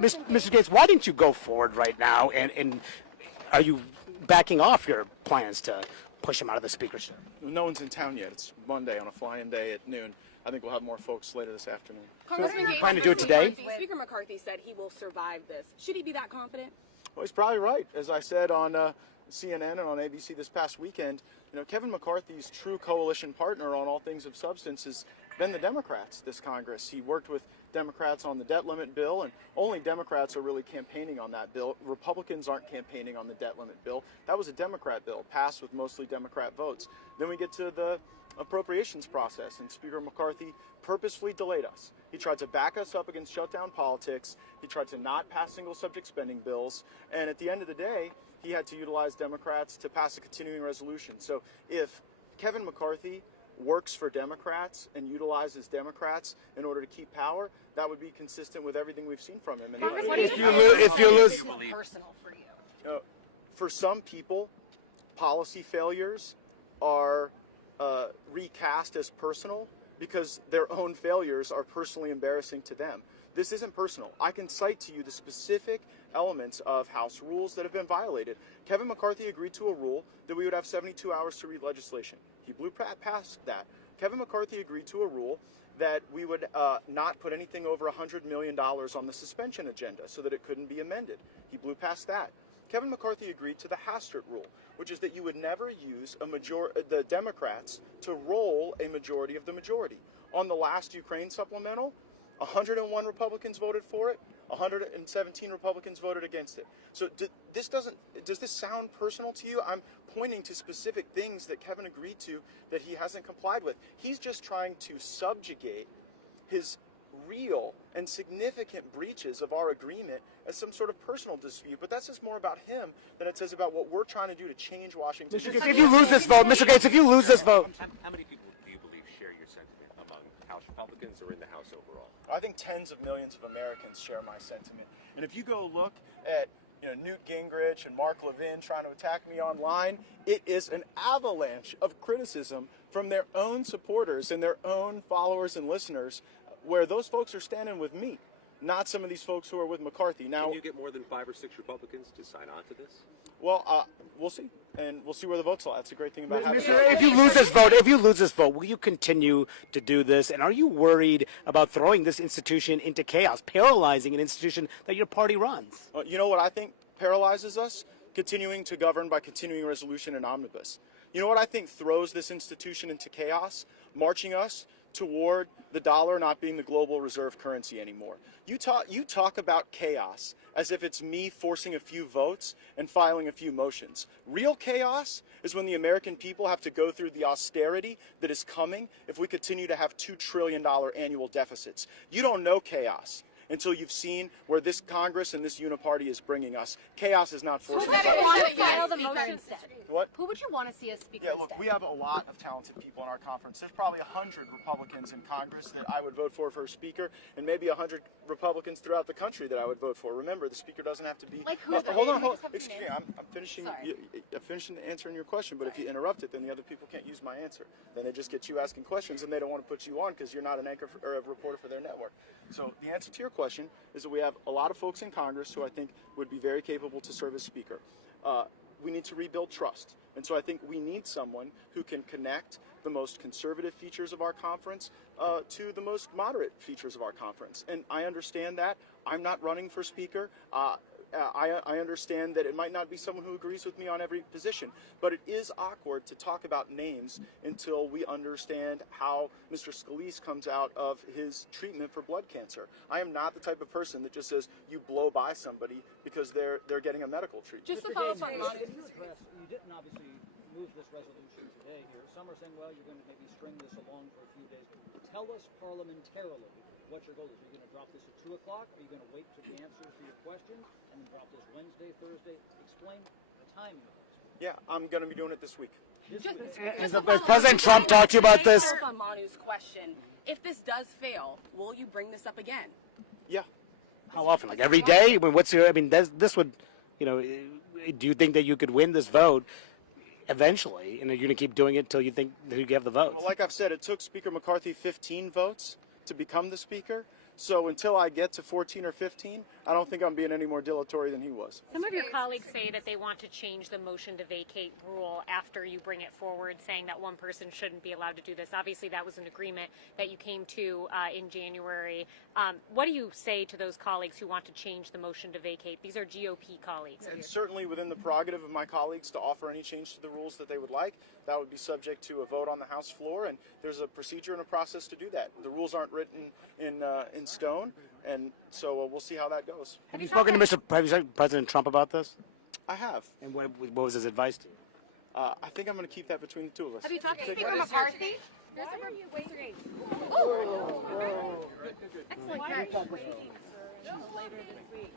Mr. Gaetz, why didn't you go forward right now? And are you backing off your plans to push him out of the speakership? No one's in town yet. It's Monday on a fly-in day at noon. I think we'll have more folks later this afternoon. So you plan to do it today? Speaker McCarthy said he will survive this. Should he be that confident? Well, he's probably right. As I said on CNN and on ABC this past weekend, Kevin McCarthy's true coalition partner on all things of substance has been the Democrats this Congress. He worked with Democrats on the debt limit bill, and only Democrats are really campaigning on that bill. Republicans aren't campaigning on the debt limit bill. That was a Democrat bill, passed with mostly Democrat votes. Then we get to the appropriations process, and Speaker McCarthy purposefully delayed us. He tried to back us up against shutdown politics. He tried to not pass single subject spending bills, and at the end of the day, he had to utilize Democrats to pass a continuing resolution. So if Kevin McCarthy works for Democrats and utilizes Democrats in order to keep power, that would be consistent with everything we've seen from him. And if you lose, personal for you. For some people, policy failures are recast as personal because their own failures are personally embarrassing to them. This isn't personal. I can cite to you the specific elements of House rules that have been violated. Kevin McCarthy agreed to a rule that we would have 72 hours to read legislation. He blew past that. Kevin McCarthy agreed to a rule that we would not put anything over $100 million on the suspension agenda so that it couldn't be amended. He blew past that. Kevin McCarthy agreed to the Hastert rule, which is that you would never use the Democrats to roll a majority of the majority. On the last Ukraine supplemental, 101 Republicans voted for it, 117 Republicans voted against it. So does this sound personal to you? I'm pointing to specific things that Kevin agreed to that he hasn't complied with. He's just trying to subjugate his real and significant breaches of our agreement as some sort of personal dispute. But that's just more about him than it says about what we're trying to do to change Washington. Mr. Gaetz, if you lose this vote, Mr. Gaetz, if you lose this vote. How many people do you believe share your sentiment among House Republicans or in the House overall? I think tens of millions of Americans share my sentiment. And if you go look at Newt Gingrich and Mark Levin trying to attack me online, it is an avalanche of criticism from their own supporters and their own followers and listeners, where those folks are standing with me, not some of these folks who are with McCarthy. Now, can you get more than 5 or 6 Republicans to sign on to this? Well, we'll see, and we'll see where the votes lie. That's a great thing about having. If you lose this vote, will you continue to do this? And are you worried about throwing this institution into chaos, paralyzing an institution that your party runs? You know what I think paralyzes us? Continuing to govern by continuing resolution and omnibus. You know what I think throws this institution into chaos? Marching us toward the dollar not being the global reserve currency anymore. You talk about chaos as if it's me forcing a few votes and filing a few motions. Real chaos is when the American people have to go through the austerity that is coming if we continue to have $2 trillion annual deficits. You don't know chaos until you've seen where this Congress and this uniparty is bringing us. Chaos is not forcing us. What? Who would you want to see as speaker? Yeah, look, we have a lot of talented people in our conference. There's probably 100 Republicans in Congress that I would vote for a speaker, and maybe 100 Republicans throughout the country that I would vote for. Remember, the speaker doesn't have to be. Like who? Hold on. Excuse me. I'm finishing. I'm finishing answering your question. But if you interrupt it, then the other people can't use my answer. Then they just get you asking questions, and they don't want to put you on because you're not an anchor or a reporter for their network. So the answer to your question is that we have a lot of folks in Congress who I think would be very capable to serve as speaker. We need to rebuild trust. And so I think we need someone who can connect the most conservative features of our conference to the most moderate features of our conference. And I understand that. I'm not running for speaker. I understand that it might not be someone who agrees with me on every position, but it is awkward to talk about names until we understand how Mr. Scalise comes out of his treatment for blood cancer. I am not the type of person that just says you blow by somebody because they're getting a medical treatment. Just to follow up on you didn't obviously move this resolution today here. Some are saying, well, you're going to maybe string this along for a few days. Tell us parliamentarily what your goal is. Are you going to drop this at 2 o'clock? Are you going to wait for the answers to your questions and then drop this Wednesday, Thursday? Explain the timing of this. Yeah, I'm going to be doing it this week. Has President Trump talked to you about this? On Manu's question, if this does fail, will you bring this up again? Yeah. How often? Like every day? This would, do you think that you could win this vote eventually? And you're going to keep doing it until you think that you have the votes? Well, like I've said, it took Speaker McCarthy 15 votes to become the speaker. So until I get to 14 or 15, I don't think I'm being any more dilatory than he was. Some of your colleagues say that they want to change the motion to vacate rule after you bring it forward, saying that one person shouldn't be allowed to do this. Obviously, that was an agreement that you came to in January. What do you say to those colleagues who want to change the motion to vacate? These are GOP colleagues. It's certainly within the prerogative of my colleagues to offer any change to the rules that they would like. That would be subject to a vote on the House floor, and there's a procedure and a process to do that. The rules aren't written in stone, and so we'll see how that goes. Have you spoken to President Trump about this? I have. And what was his advice to you? I think I'm going to keep that between the two of us. Have you talked to Kevin McCarthy? Why are you waiting? Excellent catch. Later this week.